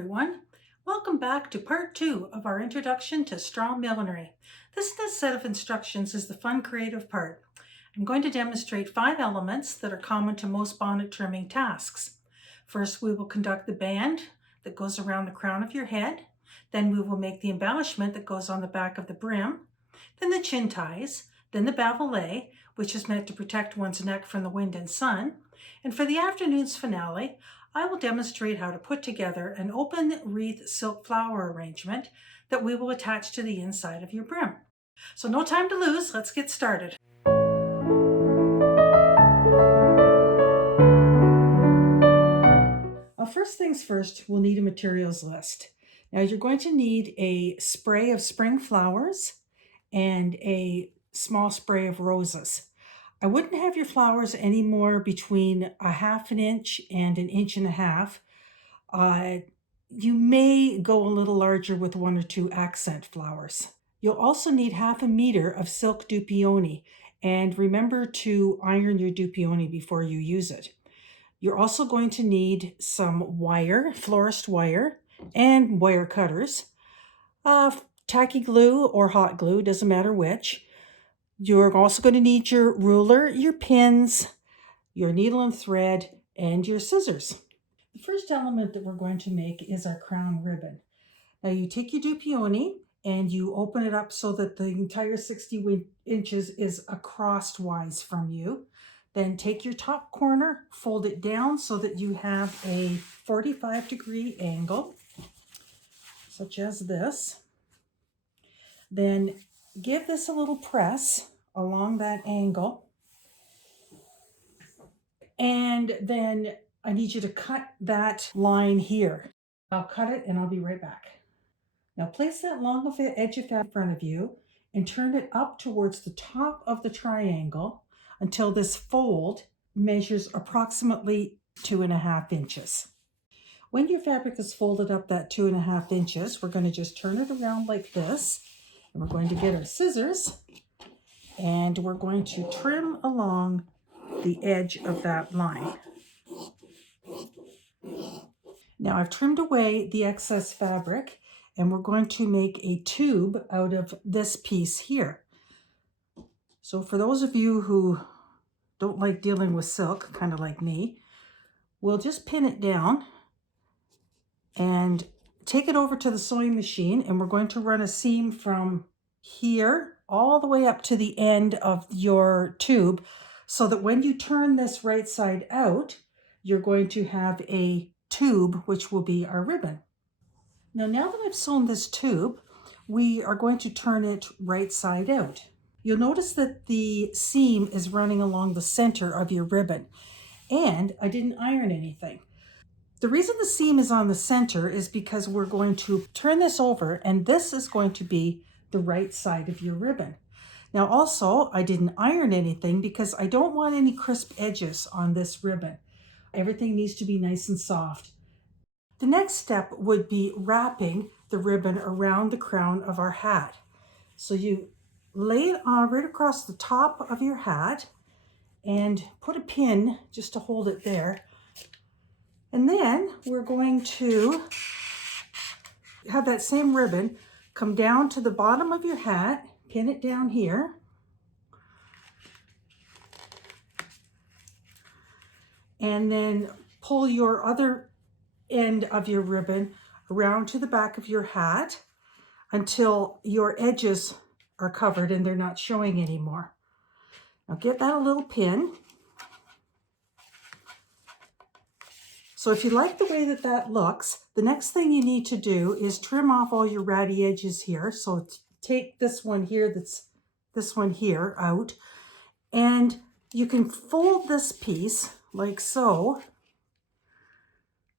everyone. Welcome back to part 2 of our introduction to straw millinery. This set of instructions is the fun creative part. I'm going to demonstrate 5 elements that are common to most bonnet trimming tasks. First, we will conduct the band that goes around the crown of your head. Then we will make the embellishment that goes on the back of the brim. Then the chin ties. Then the bavalet, which is meant to protect one's neck from the wind and sun. And for the afternoon's finale, I will demonstrate how to put together an open wreath silk flower arrangement that we will attach to the inside of your brim. So no time to lose, let's get started. First things first, we'll need a materials list. Now you're going to need a spray of spring flowers and a small spray of roses. I wouldn't have your flowers any more between 1/2 inch and 1.5 inches. You may go a little larger with 1 or 2 accent flowers. You'll also need 1/2 meter of silk dupioni, and remember to iron your dupioni before you use it. You're also going to need some wire, florist wire, and wire cutters, tacky glue or hot glue, doesn't matter which. You're also going to need your ruler, your pins, your needle and thread, and your scissors. The first element that we're going to make is our crown ribbon. Now you take your dupioni and you open it up so that the entire 60 inches is crosswise from you. Then take your top corner, fold it down so that you have a 45-degree angle, such as this. Then give this a little press along that angle. And then I need you to cut that line here. I'll cut it and I'll be right back. Now place that long edge of fabric in front of you and turn it up towards the top of the triangle until this fold measures approximately 2.5 inches. When your fabric is folded up that 2.5 inches, we're going to just turn it around like this. And we're going to get our scissors and we're going to trim along the edge of that line. Now I've trimmed away the excess fabric and we're going to make a tube out of this piece here. So for those of you who don't like dealing with silk, kind of like me, we'll just pin it down and take it over to the sewing machine, and we're going to run a seam from here all the way up to the end of your tube so that when you turn this right side out, you're going to have a tube, which will be our ribbon. Now that I've sewn this tube, we are going to turn it right side out. You'll notice that the seam is running along the center of your ribbon, and I didn't iron anything. The reason the seam is on the center is because we're going to turn this over, and this is going to be the right side of your ribbon. Now also, I didn't iron anything because I don't want any crisp edges on this ribbon. Everything needs to be nice and soft. The next step would be wrapping the ribbon around the crown of our hat. So you lay it on right across the top of your hat and put a pin just to hold it there. And then we're going to have that same ribbon come down to the bottom of your hat, pin it down here. And then pull your other end of your ribbon around to the back of your hat until your edges are covered and they're not showing anymore. Now give that a little pin. So if you like the way that looks, the next thing you need to do is trim off all your ratty edges here. So take this one here, this one here out, and you can fold this piece like so.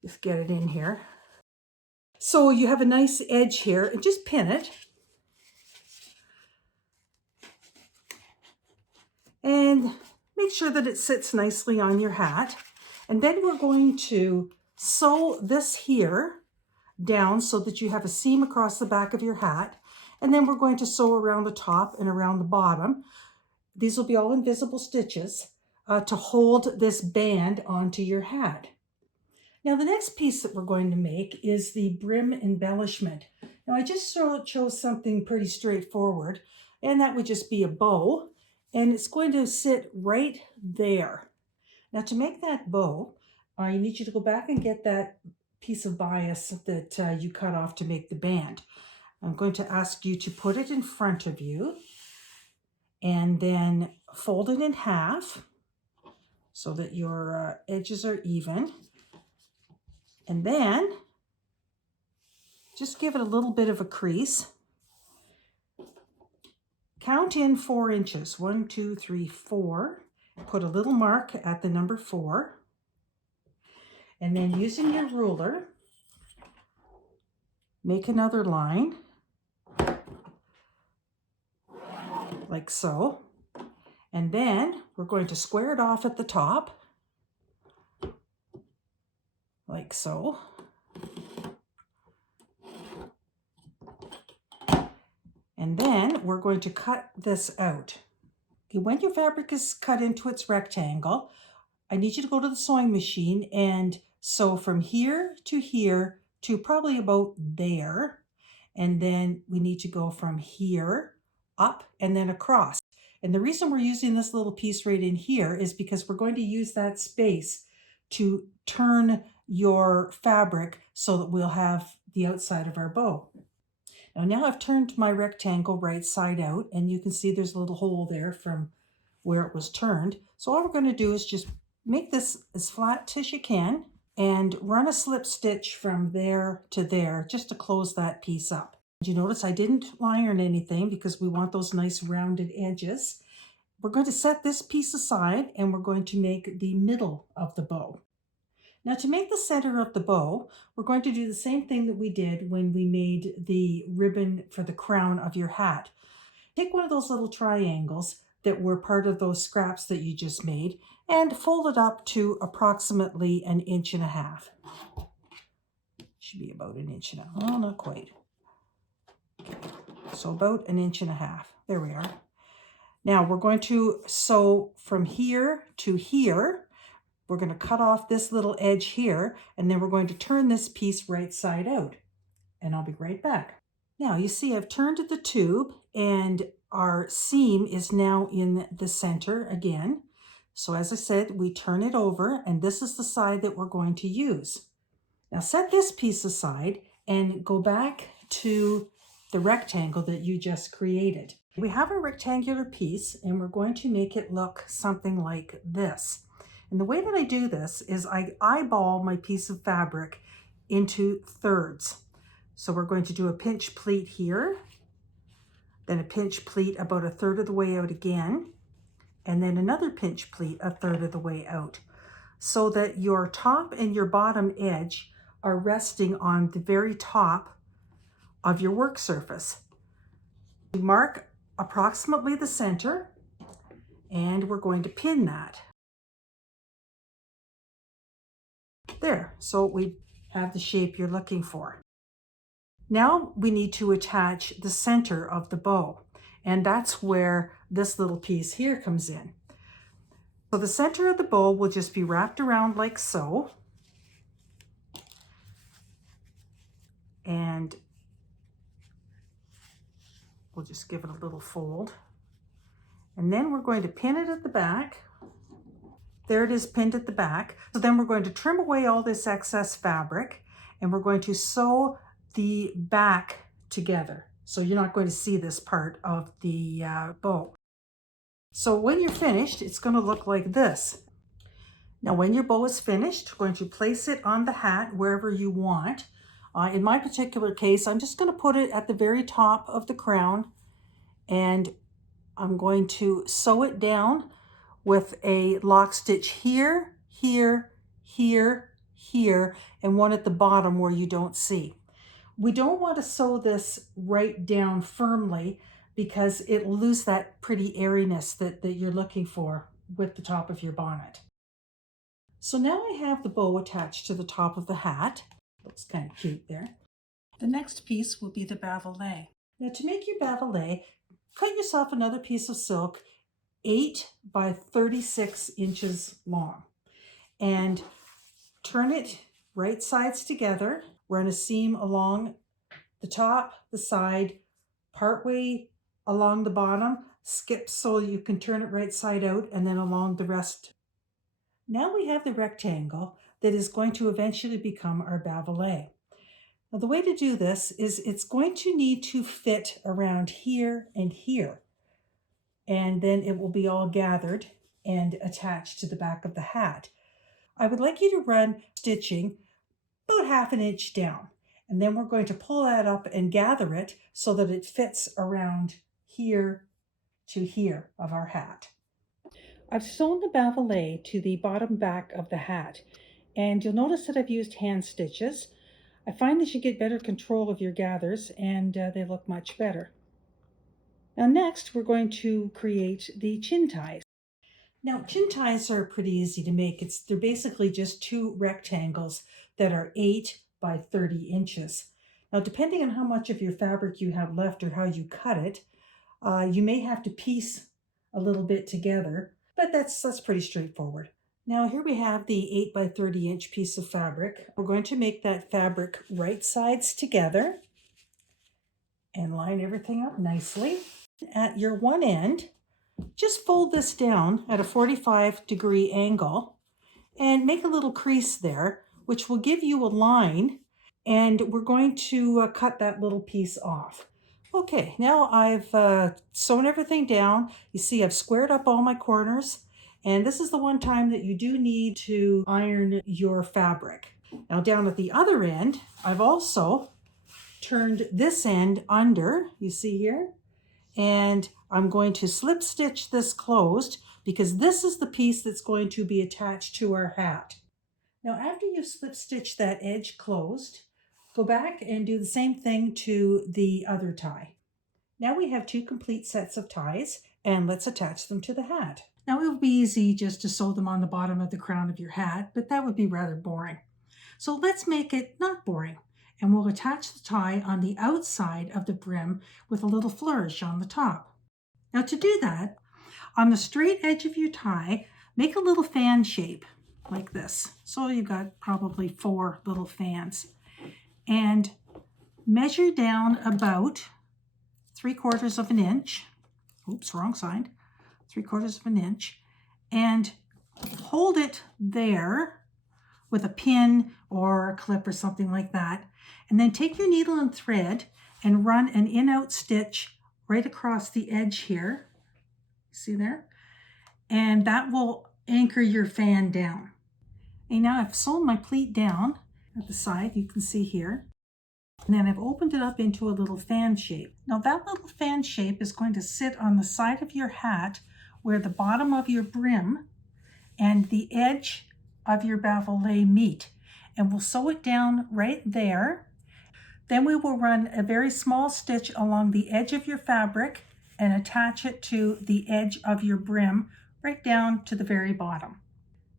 Just get it in here. So you have a nice edge here, and just pin it. And make sure that it sits nicely on your hat. And then we're going to sew this here down so that you have a seam across the back of your hat. And then we're going to sew around the top and around the bottom. These will be all invisible stitches to hold this band onto your hat. Now the next piece that we're going to make is the brim embellishment. Now I just chose something pretty straightforward, and that would just be a bow, and it's going to sit right there. Now to make that bow, I need you to go back and get that piece of bias that you cut off to make the band. I'm going to ask you to put it in front of you and then fold it in half so that your edges are even. And then just give it a little bit of a crease. Count in 4 inches. 1, 2, 3, 4. Put a little mark at the number 4. And then using your ruler, make another line like so. And then we're going to square it off at the top like so. And then we're going to cut this out. Okay, when your fabric is cut into its rectangle, I need you to go to the sewing machine and sew from here to probably about there. And then we need to go from here up and then across. And the reason we're using this little piece right in here is because we're going to use that space to turn your fabric so that we'll have the outside of our bow. Now I've turned my rectangle right side out, and you can see there's a little hole there from where it was turned. So all we're going to do is just make this as flat as you can and run a slip stitch from there to there just to close that piece up. You notice I didn't iron anything because we want those nice rounded edges. We're going to set this piece aside and we're going to make the middle of the bow. Now to make the center of the bow, we're going to do the same thing that we did when we made the ribbon for the crown of your hat. Take one of those little triangles that were part of those scraps that you just made and fold it up to approximately 1.5 inches. Should be about 1.5 inches. Oh, not quite. Okay. So about 1.5 inches. There we are. Now we're going to sew from here to here. We're going to cut off this little edge here, and then we're going to turn this piece right side out. And I'll be right back. Now you see I've turned the tube and our seam is now in the center again. So as I said, we turn it over and this is the side that we're going to use. Now set this piece aside and go back to the rectangle that you just created. We have a rectangular piece and we're going to make it look something like this. And the way that I do this is I eyeball my piece of fabric into thirds. So we're going to do a pinch pleat here, then a pinch pleat about 1/3 of the way out again, and then another pinch pleat 1/3 of the way out, so that your top and your bottom edge are resting on the very top of your work surface. We mark approximately the center, and we're going to pin that. There, so we have the shape you're looking for. Now we need to attach the center of the bow, and that's where this little piece here comes in. So the center of the bow will just be wrapped around like so, and we'll just give it a little fold, and then we're going to pin it at the back. There it is, pinned at the back. So then we're going to trim away all this excess fabric and we're going to sew the back together. So you're not going to see this part of the bow. So when you're finished, it's going to look like this. Now when your bow is finished, we're going to place it on the hat wherever you want. In my particular case, I'm just going to put it at the very top of the crown and I'm going to sew it down with a lock stitch here, here, here, here, and one at the bottom where you don't see. We don't want to sew this right down firmly because it'll lose that pretty airiness that you're looking for with the top of your bonnet. So now I have the bow attached to the top of the hat. Looks kind of cute there. The next piece will be the bavalet. Now to make your bavalet, cut yourself another piece of silk 8 by 36 inches long and turn it right sides together, run a seam along the top, the side, partway along the bottom, skip so you can turn it right side out, and then along the rest. Now we have the rectangle that is going to eventually become our bavalet. Now the way to do this is it's going to need to fit around here and here, and then it will be all gathered and attached to the back of the hat. I would like you to run stitching about 1/2 inch down, and then we're going to pull that up and gather it so that it fits around here to here of our hat. I've sewn the bavalet to the bottom back of the hat, and you'll notice that I've used hand stitches. I find that you get better control of your gathers, and they look much better. Now next, we're going to create the chin ties. Now, chin ties are pretty easy to make. They're basically just 2 rectangles that are 8 by 30 inches. Now, depending on how much of your fabric you have left or how you cut it, you may have to piece a little bit together, but that's pretty straightforward. Now here we have the 8 by 30 inch piece of fabric. We're going to make that fabric right sides together and line everything up nicely. At your one end, just fold this down at a 45-degree angle and make a little crease there, which will give you a line, and we're going to cut that little piece off. Okay, now I've sewn everything down. You see I've squared up all my corners, and this is the one time that you do need to iron your fabric. Now down at the other end, I've also turned this end under, you see here, and I'm going to slip stitch this closed because this is the piece that's going to be attached to our hat. Now after you slip stitch that edge closed, go back and do the same thing to the other tie. Now we have 2 complete sets of ties, and let's attach them to the hat. Now it would be easy just to sew them on the bottom of the crown of your hat, but that would be rather boring. So let's make it not boring, and we'll attach the tie on the outside of the brim with a little flourish on the top. Now to do that, on the straight edge of your tie, make a little fan shape like this. So you've got probably 4 little fans. And measure down about 3/4 of an inch. Oops, wrong side. 3/4 of an inch. And hold it there with a pin or a clip or something like that. And then take your needle and thread and run an in-out stitch right across the edge here. See there? And that will anchor your fan down. And now I've sewn my pleat down at the side, you can see here. And then I've opened it up into a little fan shape. Now that little fan shape is going to sit on the side of your hat where the bottom of your brim and the edge of your bavalet meet. And we'll sew it down right there. Then we will run a very small stitch along the edge of your fabric and attach it to the edge of your brim right down to the very bottom.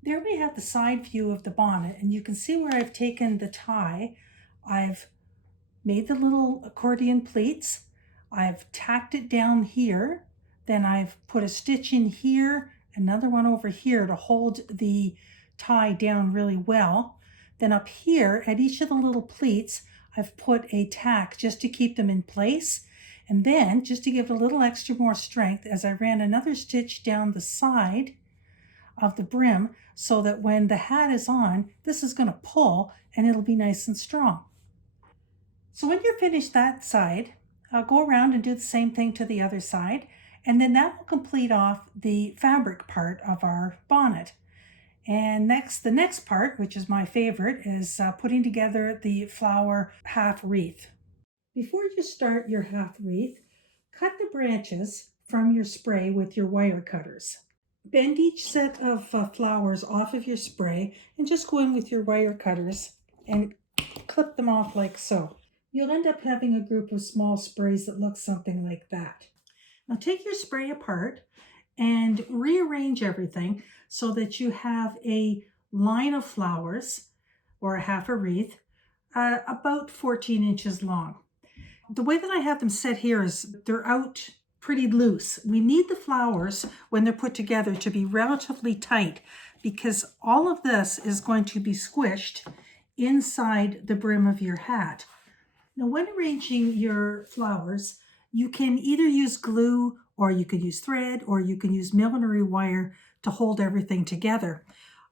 There we have the side view of the bonnet, and you can see where I've taken the tie. I've made the little accordion pleats. I've tacked it down here. Then I've put a stitch in here, another one over here to hold the tie down really well. Then up here at each of the little pleats, I've put a tack just to keep them in place. And then just to give it a little extra more strength, as I ran another stitch down the side of the brim so that when the hat is on, this is going to pull and it'll be nice and strong. So when you're finished that side, go around and do the same thing to the other side, and then that will complete off the fabric part of our bonnet. And the next part, which is my favorite, is putting together the flower half wreath. Before you start your half wreath, cut the branches from your spray with your wire cutters. Bend each set of flowers off of your spray and just go in with your wire cutters and clip them off like so. You'll end up having a group of small sprays that look something like that. Now take your spray apart and rearrange everything so that you have a line of flowers, or a half a wreath, about 14 inches long. The way that I have them set here is they're out pretty loose. We need the flowers, when they're put together, to be relatively tight because all of this is going to be squished inside the brim of your hat. Now, when arranging your flowers, you can either use glue, or you could use thread, or you can use millinery wire to hold everything together.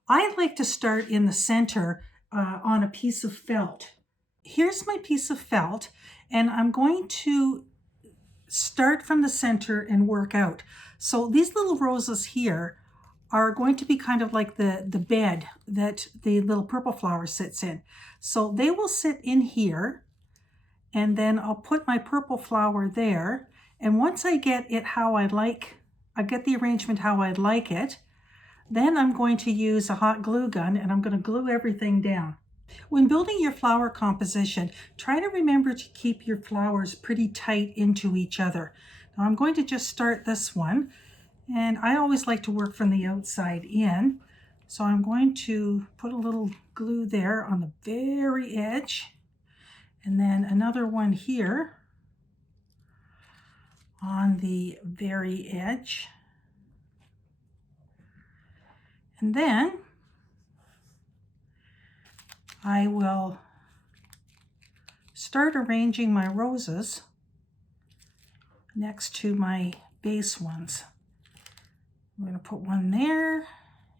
I like to start in the center on a piece of felt. Here's my piece of felt, and I'm going to start from the center and work out. So these little roses here are going to be kind of like the bed that the little purple flower sits in. So they will sit in here, and then I'll put my purple flower there. And once I get it how I like, I get the arrangement how I'd like it, then I'm going to use a hot glue gun and I'm going to glue everything down. When building your flower composition, try to remember to keep your flowers pretty tight into each other. Now I'm going to just start this one, and I always like to work from the outside in. So I'm going to put a little glue there on the very edge, and then another one here on the very edge. And then I will start arranging my roses next to my base ones. I'm going to put one there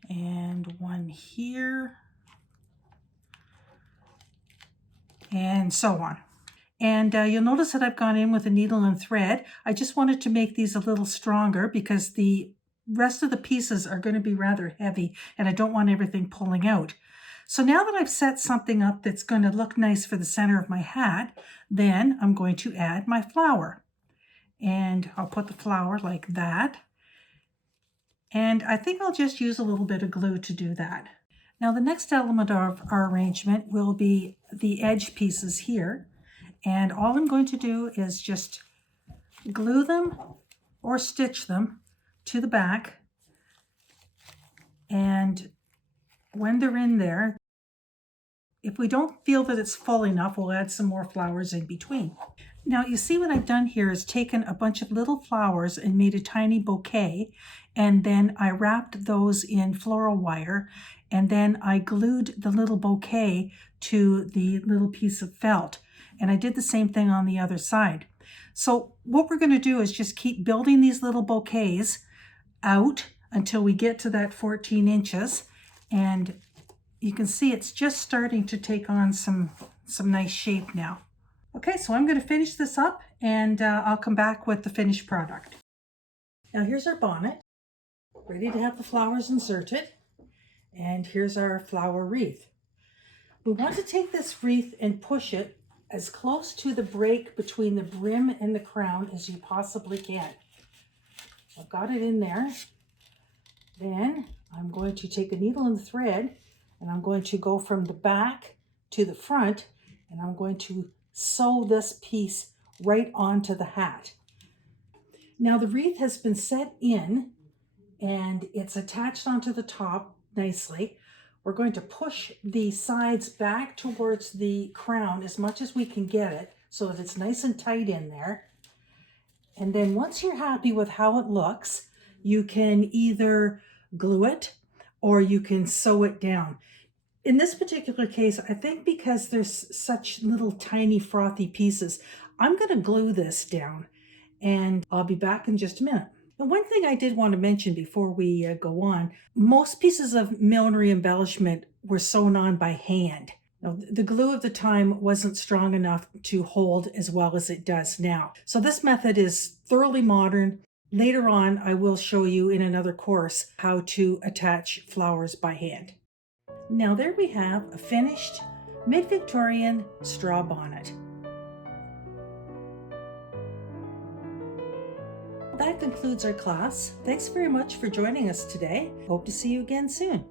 and one here and so on. And you'll notice that I've gone in with a needle and thread. I just wanted to make these a little stronger because the rest of the pieces are going to be rather heavy and I don't want everything pulling out. So now that I've set something up that's going to look nice for the center of my hat, then I'm going to add my flower. And I'll put the flower like that. And I think I'll just use a little bit of glue to do that. Now the next element of our arrangement will be the edge pieces here. And all I'm going to do is just glue them or stitch them to the back. And when they're in there, if we don't feel that it's full enough, we'll add some more flowers in between. Now you see what I've done here is taken a bunch of little flowers and made a tiny bouquet, and then I wrapped those in floral wire, and then I glued the little bouquet to the little piece of felt, and I did the same thing on the other side. So what we're going to do is just keep building these little bouquets out until we get to that 14 inches, and you can see it's just starting to take on some nice shape now. Okay, so I'm going to finish this up and I'll come back with the finished product. Now here's our bonnet, ready to have the flowers inserted. And here's our flower wreath. We want to take this wreath and push it as close to the break between the brim and the crown as you possibly can. I've got it in there. Then I'm going to take a needle and thread, and I'm going to go from the back to the front, and I'm going to sew this piece right onto the hat. Now the wreath has been set in and it's attached onto the top nicely. We're going to push the sides back towards the crown as much as we can get it so that it's nice and tight in there. And then once you're happy with how it looks, you can either glue it or you can sew it down. In this particular case, I think because there's such little tiny frothy pieces, I'm going to glue this down, and I'll be back in just a minute. Now, one thing I did want to mention before we go on, most pieces of millinery embellishment were sewn on by hand. Now, the glue of the time wasn't strong enough to hold as well as it does now. So this method is thoroughly modern. Later on, I will show you in another course how to attach flowers by hand. Now there we have a finished mid-Victorian straw bonnet. That concludes our class. Thanks very much for joining us today. Hope to see you again soon.